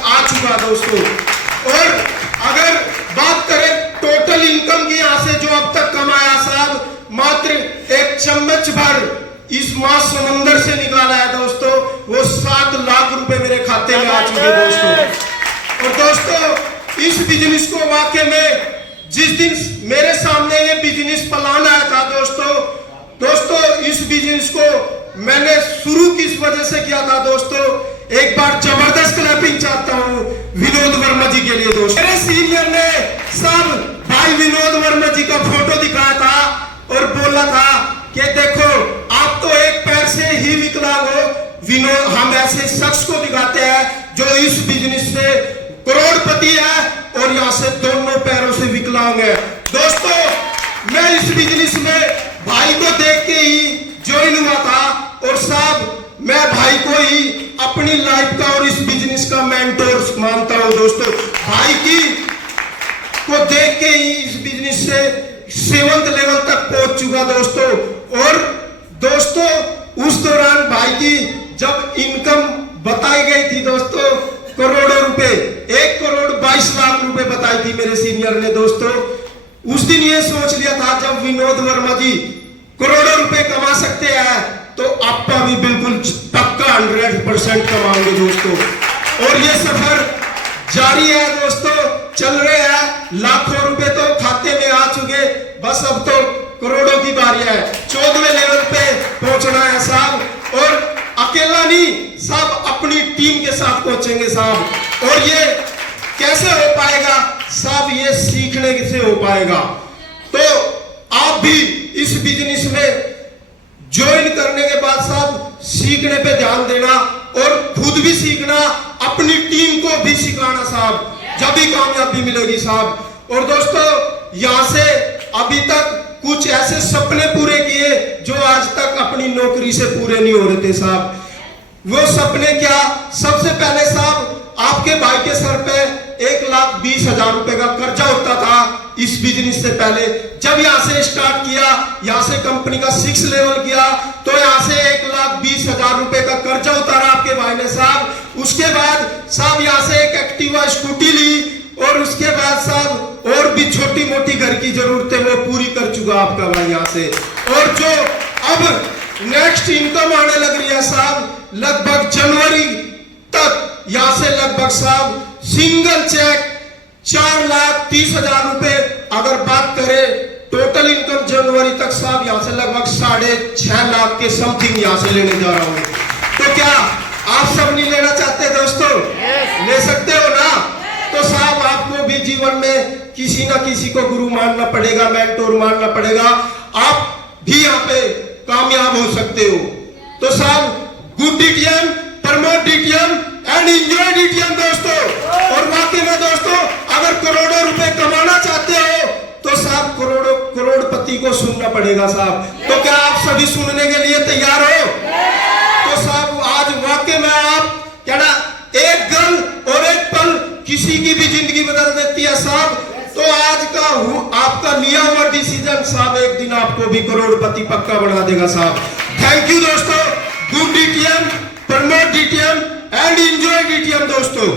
तक आ चुका दोस्तों। और अगर बात करें टोटल इनकम की, यहाँ से जो अब तक कमाया साहब, मात्र एक चम्मच भर इस मां समंदर से निकाला है दोस्तों, वो 7 लाख रुपए मेरे खाते में आ चुके दोस्तों। और दोस्तों इस बिजनेस को वाकई में जिस दिन मेरे सामने ये बिजनेस प्लान आया था दोस्तों इस बिजनेस को मैंने शुरू किस वजह से किया था दोस्तों, एक बार जबरदस्त क्लैपिंग चाहता हूँ विनोद वर्मा जी के लिए दोस्तों। मेरे सीनियर ने सब भाई विनोद वर्मा जी का फोटो दिखाया था और बोला था कि देखो आप तो एक पैर से ही विकलांग हो, विनोद हम ऐसे शख्स को दिखाते हैं जो इस बिजनेस से करोड़पति है और यहाँ से दोनों पैरों से विकलांग है। दोस्तों मैं इस बिजनेस में भाई को देख के ही ज्वाइन हुआ था और साहब मैं भाई को ही अपनी लाइफ का और इस बिजनेस का मेंटोर मानता हूं दोस्तों। भाई की को देख के ही इस बिजनेस से 7th लेवल तक पहुंच चुका दोस्तों। और दोस्तों उस दौरान भाई की जब इनकम बताई गई थी दोस्तों करोड़ों रुपए, 1 करोड़ 22 लाख रुपए बताई थी मेरे सीनियर ने दोस्तों। उस दिन ये सोच लिया था जब विनोद वर्मा जी करोड़ों रुपए कमा सकते हैं तो आपका भी बिल्कुल पक्का 100% कमाओगे दोस्तों। और ये सफर जारी है दोस्तों, चल रहे हैं, लाखों रुपए तो खाते में आ चुके, बस अब तो करोड़ों की बारी है। 14वें लेवल पे पहुंचना है साहब, और अकेला नहीं साहब अपनी टीम के साथ पहुंचेंगे साहब। और ये कैसे हो पाएगा साहब, ये सीखने से हो पाएगा। तो आप भी इस बिजनेस में ज्वाइन करने के बाद साहब सीखने पे ध्यान देना और खुद भी सीखना, अपनी टीम को भी सिखाना साहब, जब भी कामयाबी मिलेगी साहब। और दोस्तों यहाँ से अभी तक कुछ ऐसे सपने पूरे किए जो आज तक अपनी नौकरी से पूरे नहीं हो रहे थे साहब। वो सपने क्या, सबसे पहले साहब आपके भाई के सर पे 1,20,000 रुपए का कर्जा होता था इस बिजनेस से पहले। जब यहाँ से स्टार्ट किया, यहाँ से कंपनी का 6 लेवल किया तो यहाँ से 1,20,000 रुपए का कर्जा उतारा आपके भाई ने साहब। उसके बाद साहब यहाँ से एक एक्टिवा स्कूटी ली और उसके बाद साहब और भी छोटी मोटी घर की जरूरतें वो पूरी कर चुका आपका भाई यहाँ से। और जो अब नेक्स्ट इनकम आने लग रही है साहब, लगभग जनवरी तक यहाँ से लगभग साहब सिंगल चेक 4,30,000 रुपए, अगर बात करें टोटल इनकम जनवरी तक साहब यहाँ से लगभग 6.5 लाख के समथिंग यहाँ से लेने जा रहा हूँ। तो क्या आप सब नहीं लेना चाहते दोस्तों? ले सकते हो ना? तो साहब आपको भी जीवन में किसी ना किसी को गुरु मानना पड़ेगा, मेंटोर मानना पड़ेगा, आप भी यहाँ पे कामयाब हो सकते हो। तो साहब good DTM, promote DTM and enjoy DTM दोस्तों। और वाकई में दोस्तों अगर करोड़ों रुपए कमाना चाहते हो तो साहब करोड़पति को सुनना पड़ेगा साहब। तो क्या आप सभी सुनने के लिए तैयार हो? तो साहब आज वाकई में आप क्या ना, एक गल और एक पल किसी की भी जिंदगी बदल देती है साहब। तो आज का आपका लिया हुआ डिसीजन साहब एक दिन आपको भी करोड़पति पक्का बना देगा साहब। थैंक यू दोस्तों। Good DTM, promote DTM and enjoy DTM दोस्तों।